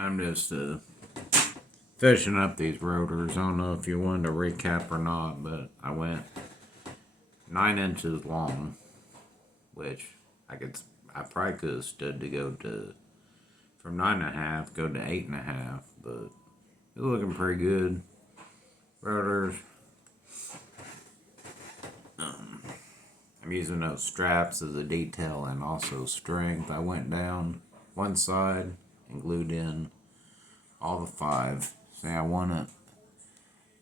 I'm just fishing up these rotors. I don't know if you wanted to recap or not, but I went 9 inches long, which I probably could have stood to go to from 9.5 go to 8.5, but it's looking pretty good. Rotors. I'm using those straps as a detail and also strength. I went down one side and glued in all the 5. See, I want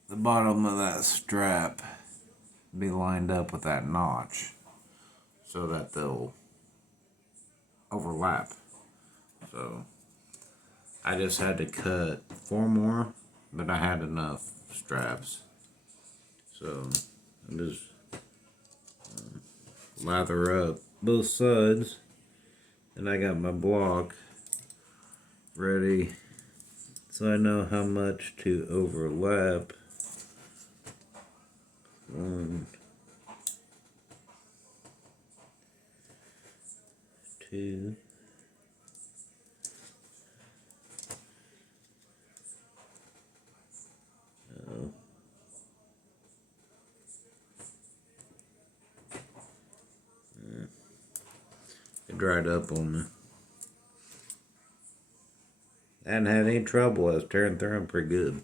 the bottom of that strap be lined up with that notch so that they'll overlap. So I just had to cut 4 more, but I had enough straps. So I just lather up both sides, and I got my block ready so I know how much to overlap. 1, 2, oh. It dried up on me. I hadn't had any trouble. I was tearing through them pretty good.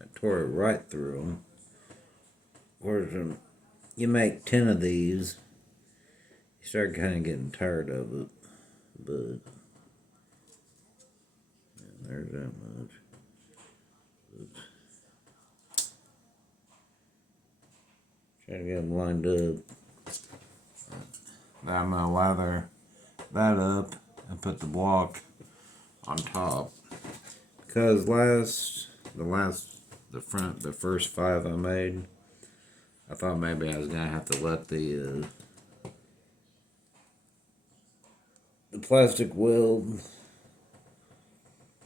I tore it right through them. Whereas you make 10 of these, you start kind of getting tired of it. But yeah, there's that much. Oops. Try to get them lined up. Now I'm gonna lather that up and put the block on top. Because the first 5 I made, I thought maybe I was gonna have to let the plastic weld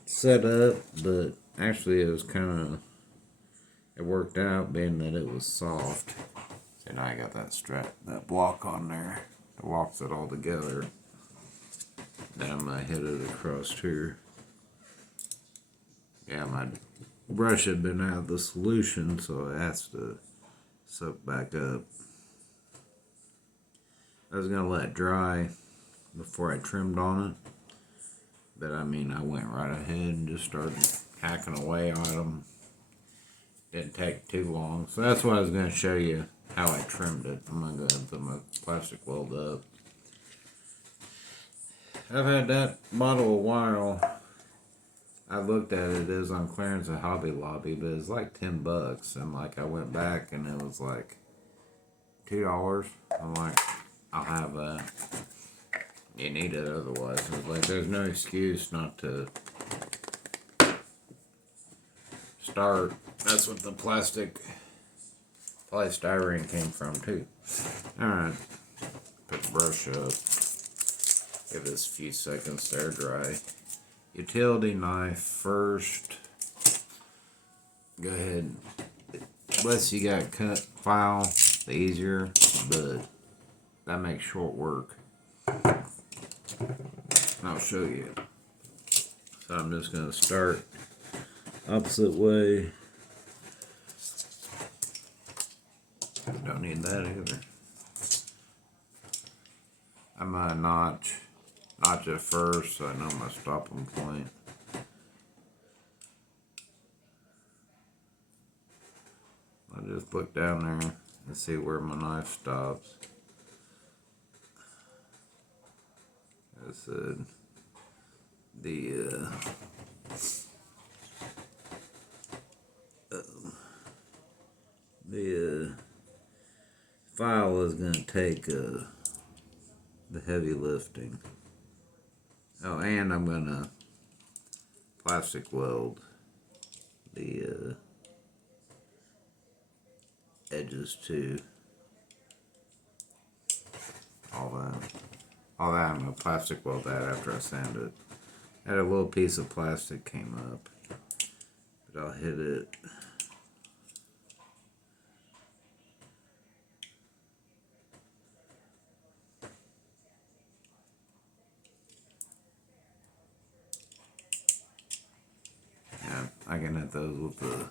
set up, but actually it worked out being that it was soft. So now I got that block on there. It locks it all together. Then I'm gonna hit it across here. Yeah, my brush had been out of the solution, so it has to soak back up. I was gonna let it dry before I trimmed on it, but I went right ahead and just started hacking away on them. Didn't take too long, so that's why I was gonna show you how I trimmed it. I'm gonna go ahead and put my plastic weld up. I've had that bottle a while. I looked at it, it is on clearance at Hobby Lobby, but it's like $10. And I went back and it was like $2. I'm like, I'll have that. You need it otherwise. It was like, there's no excuse not to start. That's what the polystyrene came from too. Alright, put the brush up. Give this a few seconds to air dry. Utility knife first. Go ahead. Less you got cut file, the easier, but that makes short work. I'll show you. So I'm just going to start opposite way. Don't need that either. I'm going to notch it first so I know my stopping point. I just look down there and see where my knife stops. I said the file is going to take the heavy lifting. Oh, and I'm going to plastic weld the edges too. All that I'm going to plastic weld that after I sand it. Had a little piece of plastic came up, but I'll hit it. magnet those with the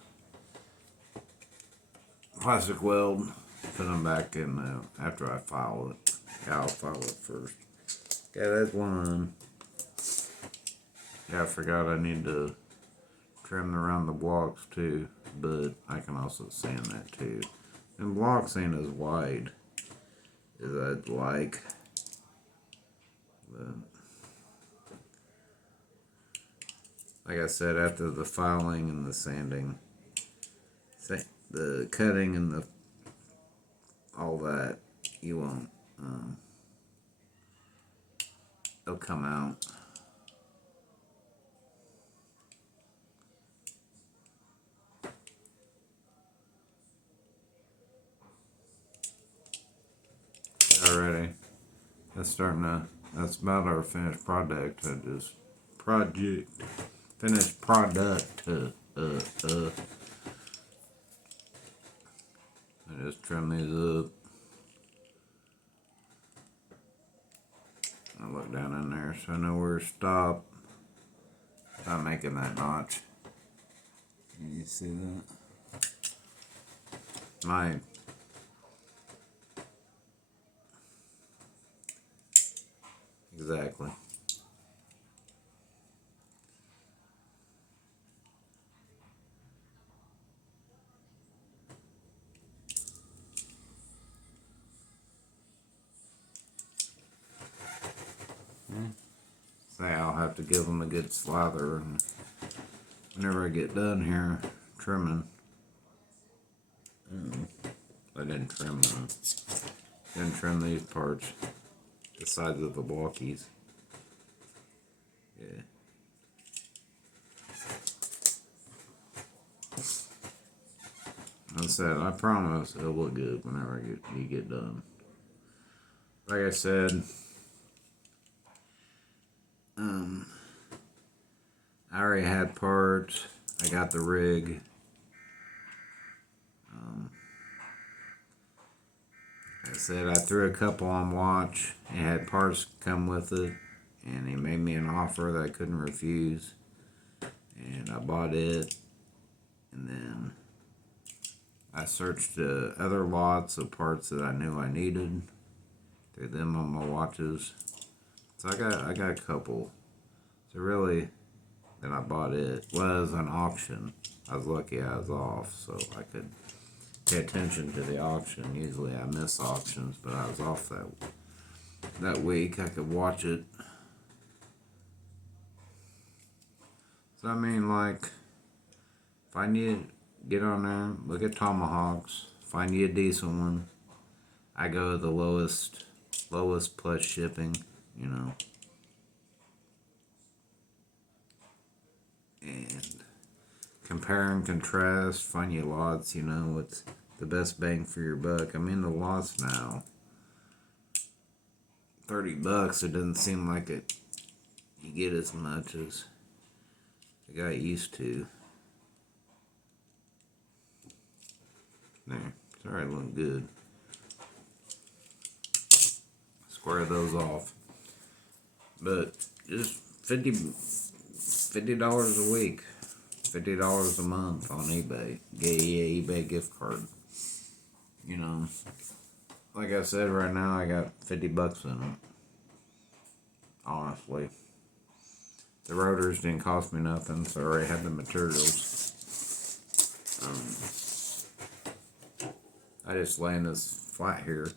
plastic weld. Put them back in after I file it. Yeah, I'll file it first. Okay, that's one. Yeah, I forgot I need to trim around the blocks too, but I can also sand that too. And blocks ain't as wide as I'd like. But like I said, after the filing and the sanding, the cutting and the all that, you won't. It'll come out. Alrighty, that's about our finished product. Finished product. I just trim these up. I look down in there so I know where to stop. Not making that notch. Can you see that? Exactly. Say I'll have to give them a good slather, and whenever I get done here trimming, I didn't trim them. Didn't trim these parts, the sides of the blockies. Yeah. Like I said, I promise it'll look good whenever you get done. Like I said, I already had parts. I got the rig. Like I said, I threw a couple on watch. It had parts come with it, and he made me an offer that I couldn't refuse. And I bought it, and then I searched other lots of parts that I knew I needed. Threw them on my watches. So I got a couple. So really, then I bought it. Was an auction. I was lucky I was off, so I could pay attention to the auction. Usually I miss auctions, but I was off that week. I could watch it. So I mean, like, if I need to get on there, look at tomahawks, find you a decent one. I go the lowest plus shipping, you know. And compare and contrast, find you lots, you know, what's the best bang for your buck. I'm in the lots now. $30, it doesn't seem like it. You get as much as I got used to. There, it's already looking good. Square those off. But just $50 a week, $50 a month on eBay. Get an eBay gift card. You know, like I said, right now I got $50 in it. Honestly, the rotors didn't cost me nothing, so I already had the materials. I just laying this flat here.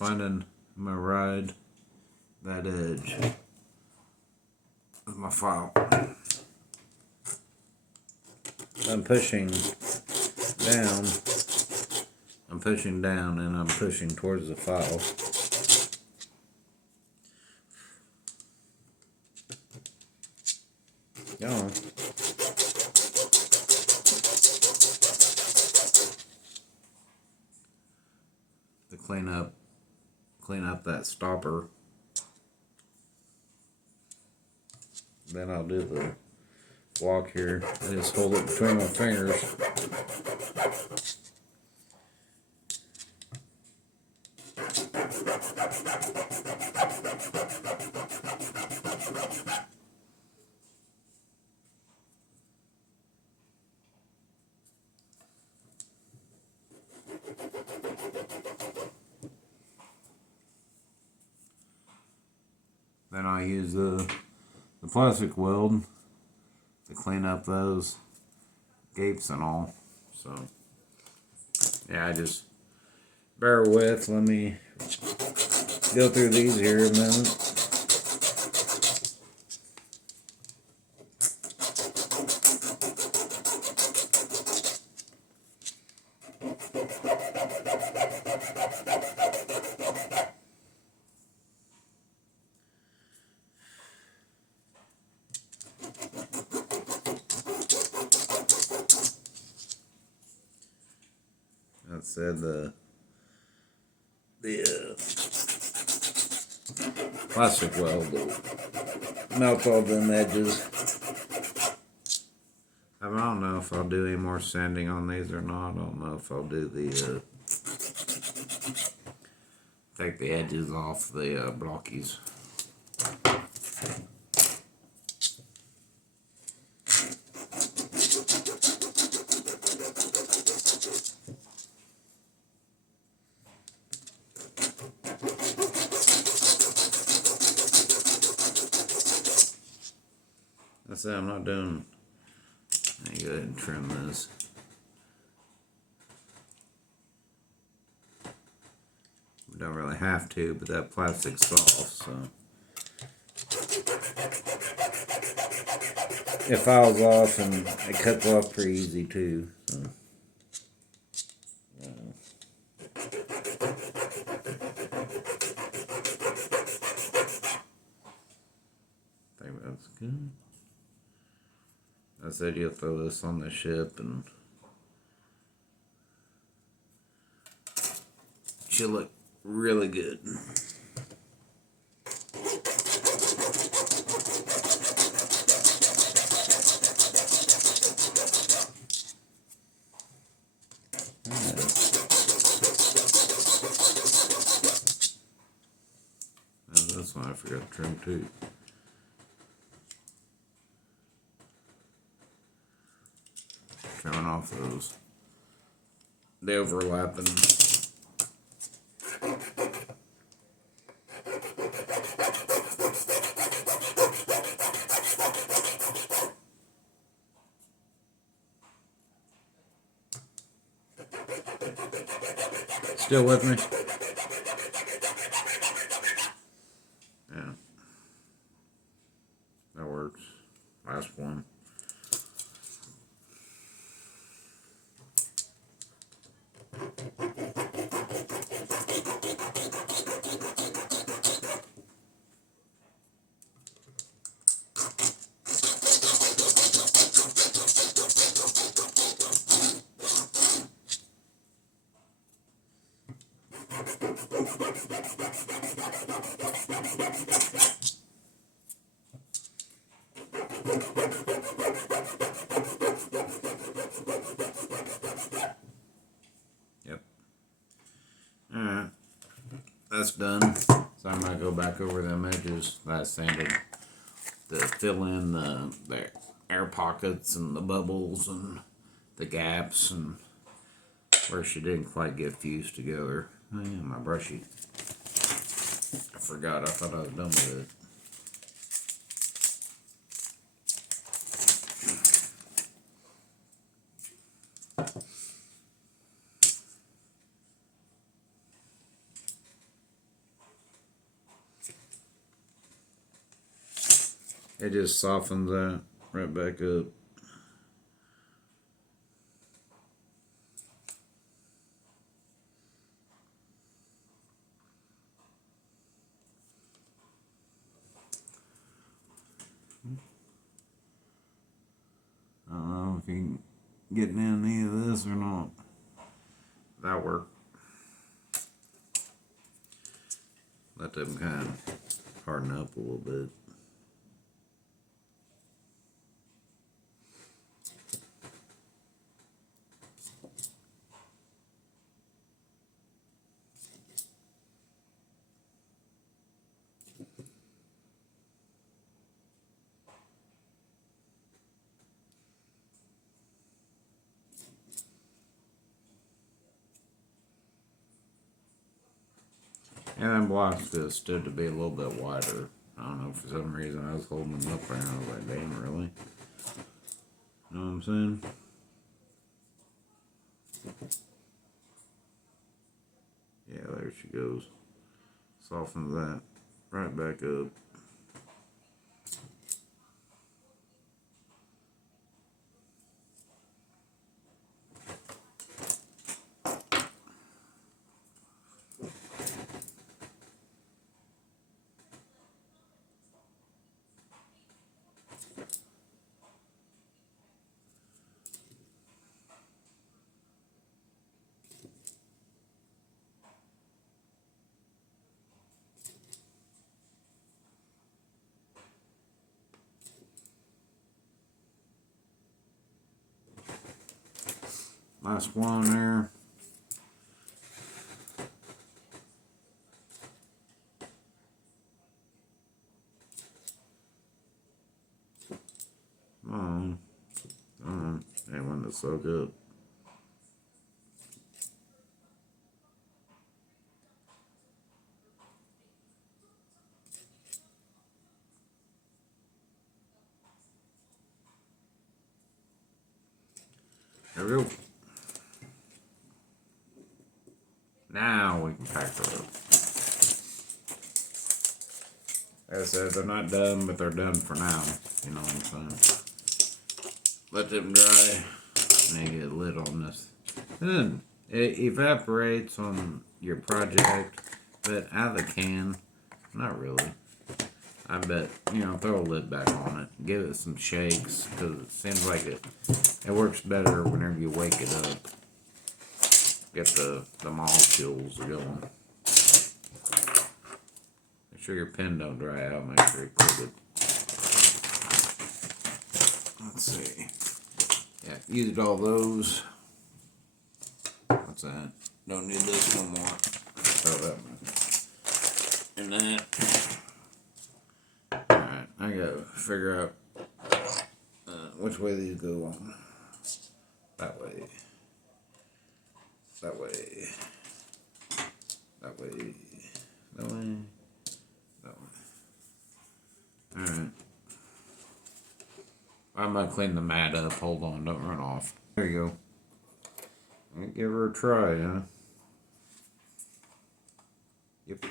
I'm gonna ride that edge with my file. I'm pushing down and I'm pushing towards the file. Go on. To clean up that stopper. Then I'll do the block here. I just hold it between my fingers. I use the plastic weld to clean up those gapes and all. So yeah, I just bear with. Let me go through these here a minute. That said, the plastic weld will melt all them edges. I don't know if I'll do any more sanding on these or not. I don't know if I'll do the take the edges off the blockies. I said I'm not doing. Let me go ahead and trim this. We don't really have to, but that plastic's soft, so. It files off and it cuts off pretty easy too. So. I think that's good. I said you'll throw this on the ship and it should look really good. This one I forgot to trim too. Trimming off those. The overlapping. Still with me? Yeah. That works. Last one. Yep. Alright. That's done. So I'm going to go back over them edges that I sanded to fill in the air pockets and the bubbles and the gaps and where she didn't quite get fused together. Oh yeah, my brushy. I forgot. I thought I was done with it. It just softens that right back up. I don't know if you can get in any of this or not. That worked. Let them kind of harden up a little bit. And then blocks just stood to be a little bit wider. I don't know, for some reason I was holding them up there and I was like, damn, really? You know what I'm saying? Yeah, there she goes. Soften that right back up. Last one there. Come on. They want to soak up. There we go. Now we can pack her up. Like I said, they're not done, but they're done for now. You know what I'm saying? Let them dry. And they get a lid on this. And then it evaporates on your project, but out of the can, not really. I bet, throw a lid back on it. Give it some shakes, because it seems like it works better whenever you wake it up. Get the molecules going. Make sure your pen don't dry out. Make sure you clip it. Let's see. Yeah, used all those. What's that? Don't need this no more. Throw that one. And that. Alright, I gotta figure out which way these go on. That way. That way. That way. That way. That way. Alright. I'm gonna clean the mat up. Hold on, don't run off. There you go. I'll give her a try, huh? Yep.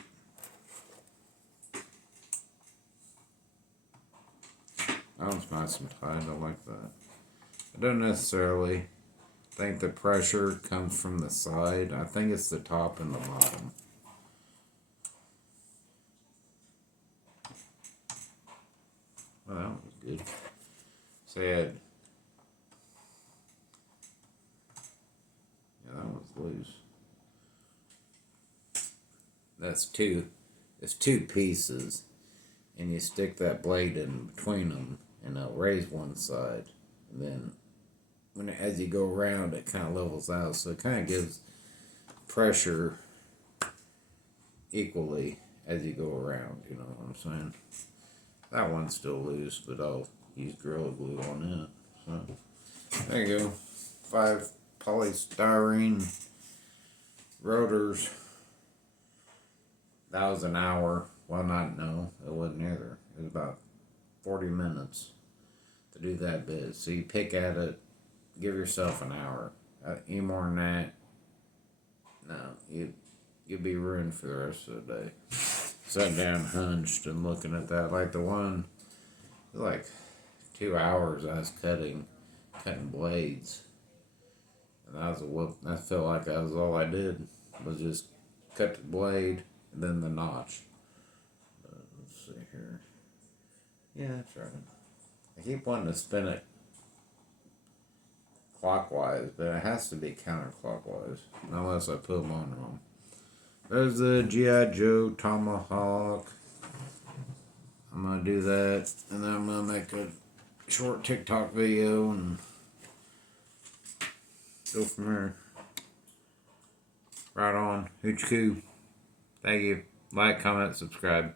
That one's nice and tight. I like that. I don't necessarily think the pressure comes from the side. I think it's the top and the bottom. Well, that was good. Sad. Yeah, that was loose. That's two. It's two pieces, and you stick that blade in between them, and it'll raise one side, and then as you go around, it kind of levels out, so it kind of gives pressure equally as you go around. You know what I'm saying? That one's still loose, but I'll use Gorilla Glue on it. So there you go. 5 polystyrene rotors. That was an hour. Well, no, it wasn't either. It was about 40 minutes to do that bit. So you pick at it, give yourself an hour. Any more than that, no, you'll be ruined for the rest of the day. Sat down, hunched, and looking at that. Like the one, like 2 hours I was cutting blades. And that was a whoop. I felt like that was all I did, was just cut the blade and then the notch. Let's see here. Yeah, that's right. I keep wanting to spin it clockwise, but it has to be counterclockwise, unless I put them on wrong. There's the G.I. Joe tomahawk. I'm going to do that, and then I'm going to make a short TikTok video and go from there. Right on. Hooch coo. Thank you. Like, comment, subscribe.